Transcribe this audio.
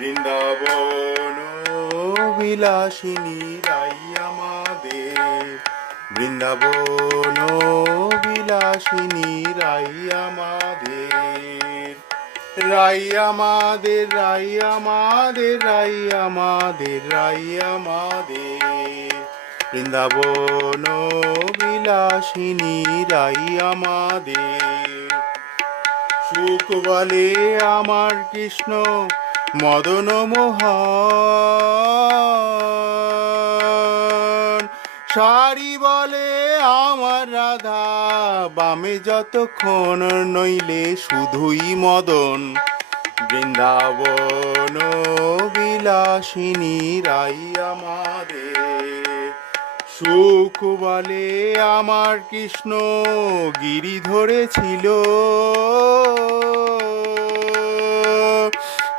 বৃন্দাবন বিলাসিনী রাই আমাদের, বৃন্দাবন বিলাসিনী রাই আমাদের, রাই আমাদের, রাই আমাদের, রাই আমাদের, রাই আমাদের, বৃন্দাবন বিলাসিনী রাই আমাদের। সুখ বলে আমার কৃষ্ণ মদন মোহন, সারি বলে আমার রাধা বামে যতক্ষণ, নইলে শুধুই মদন। বৃন্দাবন বিলাসিনী রাই আমাদের, সুখ বলে আমার কৃষ্ণ গিরি ধরেছিল,